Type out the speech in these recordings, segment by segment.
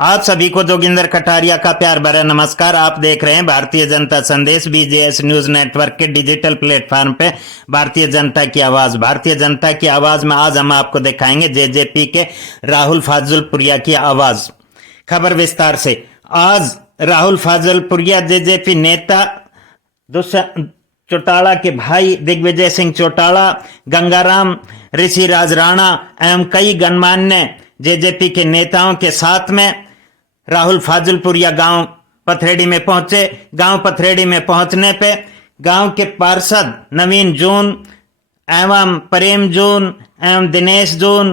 आप सभी को जोगिंदर कटारिया का प्यार भरा नमस्कार। आप देख रहे हैं भारतीय जनता संदेश बीजेएस न्यूज नेटवर्क के डिजिटल प्लेटफॉर्म पे भारतीय जनता की आवाज। भारतीय जनता की आवाज में आज हम आपको दिखाएंगे जेजेपी के राहुल फाजलपुरिया की आवाज। खबर विस्तार से। आज राहुल फाजलपुरिया जेजेपी नेता चौटाला के भाई दिग्विजय सिंह चौटाला, गंगाराम ऋषिराज राणा एवं कई गणमान्य जेजेपी के नेताओं के साथ में राहुल फाजलपुरिया गांव पथरेडी में पहुंचे। गांव पथरेडी में पहुंचने पे गांव के पार्षद नवीन जून एवं प्रेम जून एवं दिनेश जून,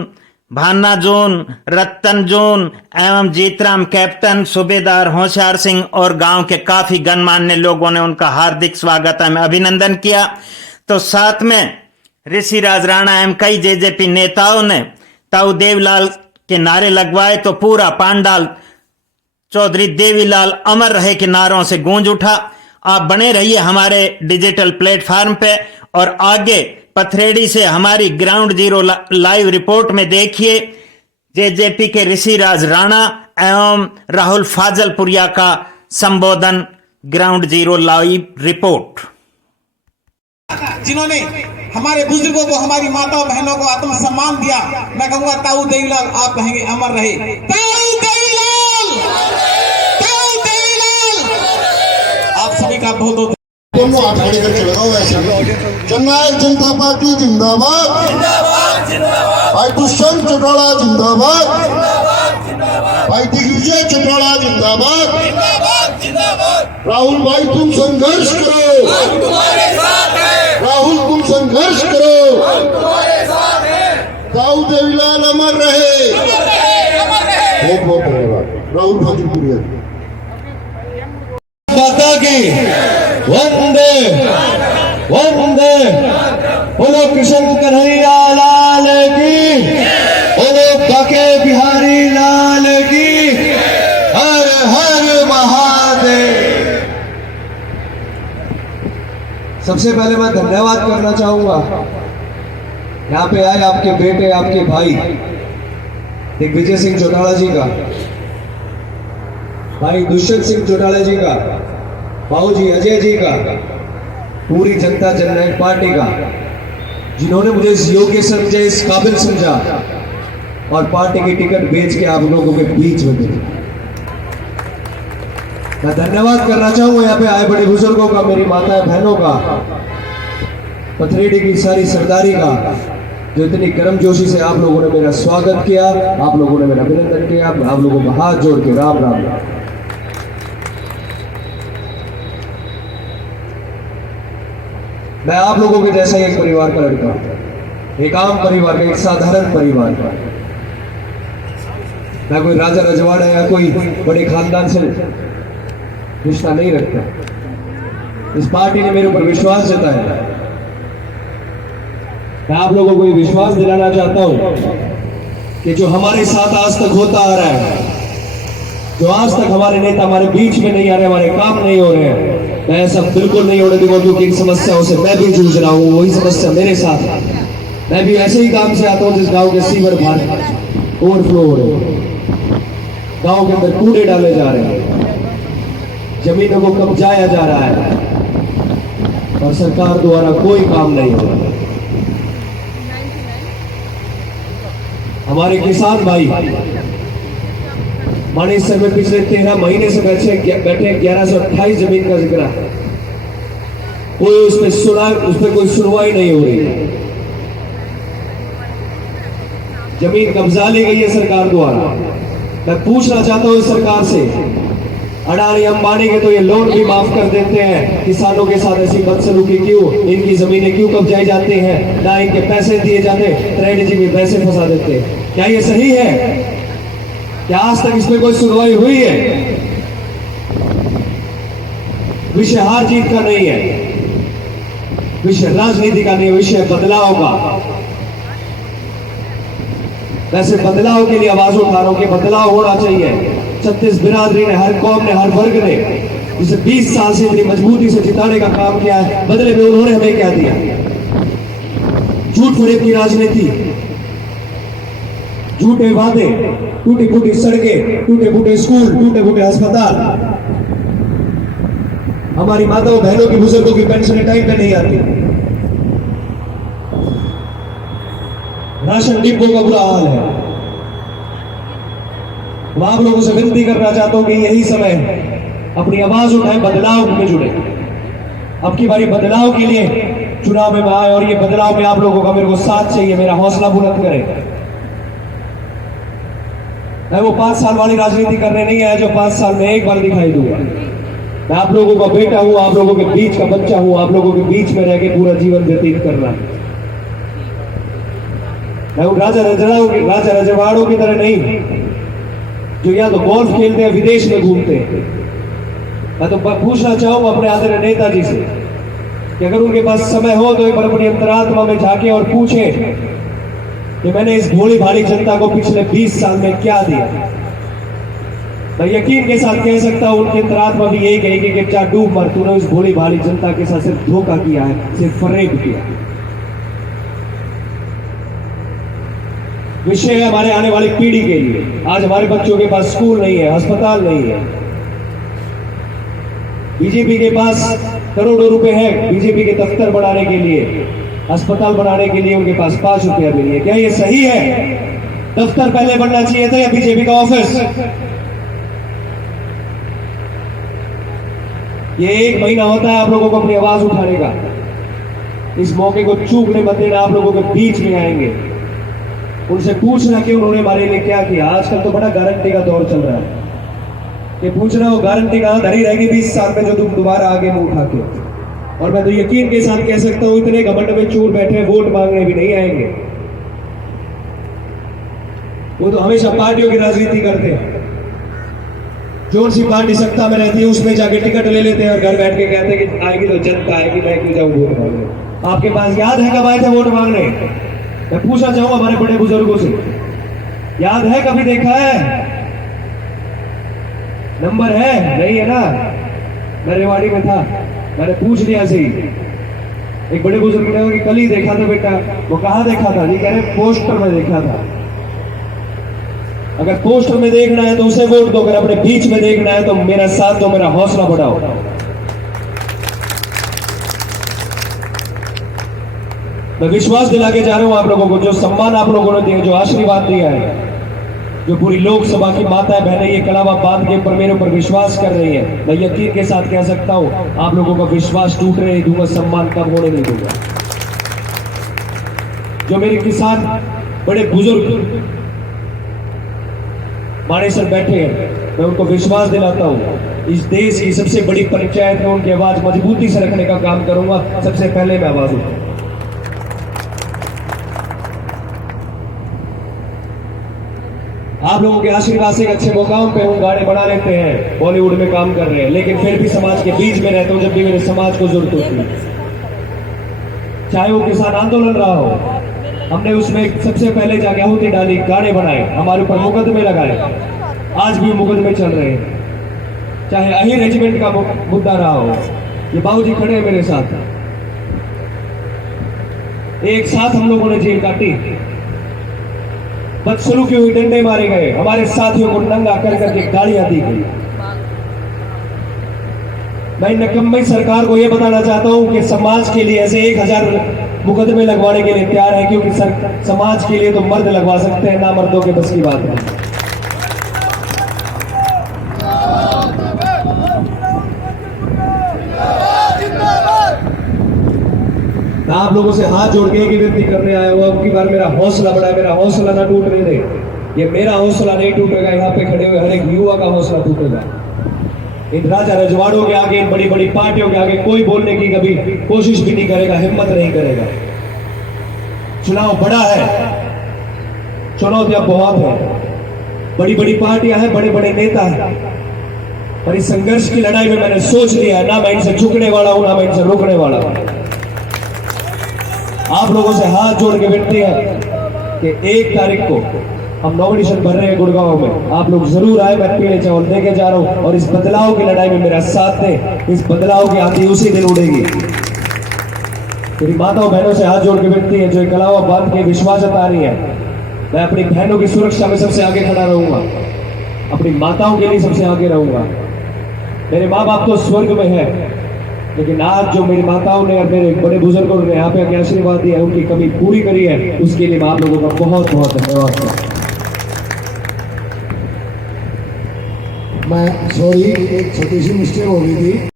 भान्ना जून, रतन जून एवं जीतराम कैप्टन, सूबेदार होशियार सिंह और गांव के काफी गणमान्य लोगों ने उनका हार्दिक स्वागत एवं अभिनंदन किया। तो साथ में ऋषिराज राणा एवं कई जेजेपी नेताओं ने ताऊ देवीलाल के नारे लगवाए तो पूरा पांडाल चौधरी देवीलाल अमर रहे के नारों से गूंज उठा। आप बने रहिए हमारे डिजिटल प्लेटफॉर्म पे और आगे पथरेडी से हमारी ग्राउंड जीरो लाइव रिपोर्ट में देखिए जेजेपी के ऋषिराज राणा एवं राहुल फाजलपुरिया का संबोधन। Ground zero live report. जिन्होंने हमारे बुजुर्गों को, हमारी माताओं बहनों को आत्मसम्मान दिया, मैं कहूंगा ताऊ देवीलाल आप कहेंगे अमर रहे। ताऊ देवीलाल, ताऊ देवीलाल, आप सभी का बहुत बहुत दोनों हाथ खड़े करके लगाओ ऐसे। जननायक जनता पार्टी जिंदाबाद, जिंदाबाद जिंदाबाद। भाई दुष्यंत चौटाला जिंदाबाद, जिंदाबाद जिंदाबाद। भाई दिग्विजय चौटाला जिंदाबाद, जिंदाबाद जिंदाबाद। राहुल भाई तुम संघर्ष करो, हम तुम्हारे साथ हैं। राहुल तुम संघर्ष करो, हम तुम्हारे साथ हैं। ताऊ देवीलाल अमर रहे। अमर रहे, अमर रहे। बहुत बहुत धन्यवाद राहुल फाजलपुरिया। माता की वंदे वंदे। बोलो कृष्ण कन्हैया लाल की, बोलो काके बिहारी लाल की। हर हर महादेव। सबसे पहले मैं धन्यवाद करना चाहूंगा यहाँ पे आए आपके बेटे, आपके भाई दिग्विजय सिंह चौटाला जी का, भाई दुष्यंत सिंह चौटाला जी का, बाबूजी अजय जी का, पूरी जनता जननायक पार्टी का, जिन्होंने मुझे इस योग्य समझा, इस काबिल समझा और पार्टी की टिकट बेच के आप लोगों के बीच में दे। मैं धन्यवाद करना चाहूंगा यहाँ पे आए बड़े बुजुर्गों का, मेरी माता बहनों का, पथरेडी की सारी सरदारी का, जो इतनी गर्मजोशी से आप लोगों ने मेरा स्वागत किया, आप लोगों ने मेरा अभिनंदन किया। आप लोगों को हाथ जोड़ के राम राम राम। मैं आप लोगों के जैसा एक परिवार का लड़का, एक आम परिवार का, एक साधारण परिवार का। मैं कोई राजा रजवाड़ा या कोई बड़े खानदान से रिश्ता नहीं रखता। इस पार्टी ने मेरे ऊपर विश्वास जताया। मैं आप लोगों को ये विश्वास दिलाना चाहता हूं कि जो हमारे साथ आज तक होता आ रहा है, जो आज तक हमारे नेता हमारे बीच में नहीं आ रहे, हमारे काम नहीं हो रहे हैं, मैं ऐसा बिल्कुल नहीं होने दूंगा। क्योंकि इन समस्याओं से मैं भी जूझ रहा हूँ, वही समस्या मेरे साथ है। मैं भी ऐसे ही काम से आता हूँ जिस गांव के सीवर भार ओवरफ्लो हो रहे हैं, गांव के अंदर कूड़े डाले जा रहे हैं, जमीनों को कब्जाया जा रहा है और सरकार द्वारा कोई काम नहीं हो रहा। हमारे किसान भाई मानेसर में पिछले 13 महीने से बैठे 1128 जमीन का जिक्र है। कोई उस पर कोई सुनवाई नहीं हो रही। जमीन कब्जा ली गई है सरकार द्वारा। मैं पूछना चाहता हूं इस सरकार से, अडानी अंबानी के तो ये लोन भी माफ कर देते हैं, किसानों के साथ ऐसी बदसलूकी क्यों? इनकी जमीनें क्यों कब्जाई जाती हैं? ना इनके पैसे दिए जाते, ट्रेडिजी में पैसे फंसा देते। क्या ये सही है? क्या आज तक इसमें कोई सुनवाई हुई है? विषय हार जीत का नहीं है, विषय राजनीति का नहीं है, विषय बदलाव का। वैसे बदलाव के लिए आवाज उठा रहा हूं कि बदलाव होना चाहिए। छत्तीस बिरादरी ने, हर कौम ने, हर वर्ग ने जिसे 20 साल से इतनी मजबूती से जिताने का काम किया है, बदले में उन्होंने हमें क्या दिया? झूठ फरेब की राजनीति, झूठे वादे, टूटी फूटी सड़कें, टूटे फूटे स्कूल, टूटे फूटे अस्पताल, हमारी माताओं बहनों की बुजुर्गों की पेंशन टाइम पे नहीं आती, राशन डिब्बों का बुरा हाल है। मैं आप लोगों से विनती करना चाहता हूं कि यही समय है, अपनी आवाज उठाएं, बदलाव में जुड़े। अब की बारी बदलाव के लिए चुनाव में आए और ये बदलाव में आप लोगों का मेरे को साथ चाहिए, मेरा हौसला बुलंद करें। मैं वो 5 साल वाली राजनीति करने नहीं आया जो 5 साल में एक बार दिखाई दूंगा। मैं आप लोगों का बेटा हूं, आप लोगों के बीच का बच्चा हूं, आप लोगों के बीच में रह के पूरा जीवन व्यतीत करना है। मैं वो राजा रजवाड़ों की तरह नहीं जो या तो गोल्फ खेलते हैं, विदेश में घूमते हैं। मैं तो पूछना चाहूंगा अपने आदरणीय नेताजी से कि अगर उनके पास समय हो तो एक बार अपनी अंतरात्मा में झांके और पूछे कि मैंने इस भोली भाली जनता को पिछले 20 साल में क्या दिया। मैं यकीन के साथ कह सकता हूं उनकी अंतरात्मा भी यही कहेगी कि क्या डूब मर, तूने इस भोली भाली जनता के साथ सिर्फ धोखा किया है, सिर्फ फरेब किया। विषय है हमारे आने वाली पीढ़ी के लिए। आज हमारे बच्चों के पास स्कूल नहीं है, अस्पताल नहीं है। बीजेपी के पास करोड़ों रुपए है बीजेपी के दफ्तर बनाने के लिए, अस्पताल बनाने के लिए उनके पास 5 रुपया भी नहीं है। क्या ये सही है? दफ्तर पहले बनना चाहिए था या बीजेपी का ऑफिस? ये 1 महीना होता है आप लोगों को अपनी आवाज उठाने का। इस मौके को चूकने मत देना। आप लोगों के बीच में आएंगे, उनसे पूछना कि उन्होंने हमारे लिए क्या किया। आजकल तो बड़ा गारंटी का दौर चल रहा है कि पूछना वो गारंटी कहां धरी रहेगी 20 साल में जो तुम दोबारा आगे मुंह उठा के। और मैं तो यकीन के साथ कह सकता हूं इतने घमंड में चूर बैठे हैं, वोट मांगने भी नहीं आएंगे। वो तो हमेशा पार्टियों की राजनीति करते हैं। जो सी पार्टी सत्ता में रहती है उसमें जाके टिकट ले लेते हैं और घर बैठ के कहते हैं कि आएगी तो जनता आएगी, मैं क्यों जाऊं वोट मांगने। आपके पास याद है कब आए थे वोट मांगने? मैं पूछना चाहूंगा हमारे बड़े बुजुर्गों से, याद है? कभी देखा है? नंबर है? नहीं है ना? मैं रेवाड़ी में था, मैंने पूछ लिया ऐसे ही। एक बड़े बुजुर्ग ने कहा कि कल ही देखा था बेटा। वो कहाँ देखा था? नहीं कह रहे पोस्टर में देखा था। अगर पोस्टर में देखना है तो उसे वोट दो, अगर अपने बीच में देखना है तो मेरा साथ दो, मेरा हौसला बढ़ाओ। मैं विश्वास दिला के जा रहा हूं आप लोगों को, जो सम्मान आप लोगों ने दिया, जो आशीर्वाद दिया है, जो पूरी लोकसभा की माताएं बहनें ये कलावा बांध के ऊपर मेरे ऊपर विश्वास कर रही है, मैं यकीन के साथ कह सकता हूं आप लोगों का विश्वास टूटने नहीं दूंगा, सम्मान कम होने नहीं दूंगा। जो मेरे किसान बड़े बुजुर्ग मानेसर बैठे हैं, मैं उनको विश्वास दिलाता हूं इस देश की सबसे बड़ी पंचायत में उनकी आवाज मजबूती से रखने का काम करूंगा। सबसे पहले मैं आवाज उठाऊंगा। आप लोगों के आशीर्वाद से अच्छे मौकाओं पे हम गाने बना लेते हैं, बॉलीवुड में काम कर रहे हैं, लेकिन फिर भी समाज के बीच में रहता हूं जब भी मेरे समाज को जरूरत होती है। चाहे वो किसान आंदोलन रहा हो, हमने उसमें सबसे पहले जाके आहुति डाली, गाने बनाए, हमारे ऊपर मुकदमे लगाए, आज भी मुकदमे चल रहे हैं। चाहे अहिर रेजिमेंट का मुद्दा रहा हो, ये बाबूजी खड़े हैं मेरे साथ, एक साथ हम लोगों ने जेल काटी, बदसलूकी हुई, डंडे मारे गए, हमारे साथियों को नंगा कर करके गालियां दी गई। मैं निकम्मी सरकार को यह बताना चाहता हूं कि समाज के लिए ऐसे 1000 मुकदमे लगवाने के लिए तैयार है, क्योंकि समाज के लिए तो मर्द लगवा सकते हैं, ना मर्दों के बस की बात है। मैं आप लोगों से हाथ जोड़ के एक विनती करने आया हूं, अब की बार मेरा हौसला बढ़ाए, मेरा हौसला ना टूटने दे। ये मेरा हौसला नहीं टूटेगा, यहाँ पे खड़े हुए हर एक युवा का हौसला टूटेगा। इन राजा रजवाड़ों के आगे, इन बड़ी बड़ी पार्टियों के आगे कोई बोलने की कभी कोशिश भी नहीं करेगा, हिम्मत नहीं करेगा। चुनाव बड़ा है, चुनौतियां बहुत है, बड़ी बड़ी पार्टियां हैं, बड़े बड़े नेता हैं, पर इस संघर्ष की लड़ाई में मैंने सोच लिया है, ना मैं इनसे झुकने वाला हूं, ना मैं इनसे रुकने वाला हूं। आप लोगों से हाथ जोड़ के विनती है कि 1 तारीख को हम नॉमिनेशन भर रहे हैं गुड़गांव में, आप लोग जरूर आए। मैं पीले चावल देके जा रहा हूं और इस बदलाव की लड़ाई में मेरा साथ दें। इस बदलाव की आंधी उसी दिन उड़ेगी। मेरी माताओं बहनों से हाथ जोड़ के विनती है, जो कलावा बांध के विश्वास जता रही है मैं अपनी बहनों की सुरक्षा में सबसे आगे खड़ा रहूंगा, अपनी माताओं के लिए सबसे आगे रहूंगा। मेरे माँ बाप तो स्वर्ग में है, लेकिन आज जो मेरी माताओं ने और मेरे बड़े बुजुर्गों ने यहाँ पे आके आशीर्वाद दिया है, उनकी कमी पूरी करी है, उसके लिए मैं आप लोगों का बहुत बहुत धन्यवाद करता हूं। मैं सॉरी, एक छोटी सी मिस्टेक हो गई थी।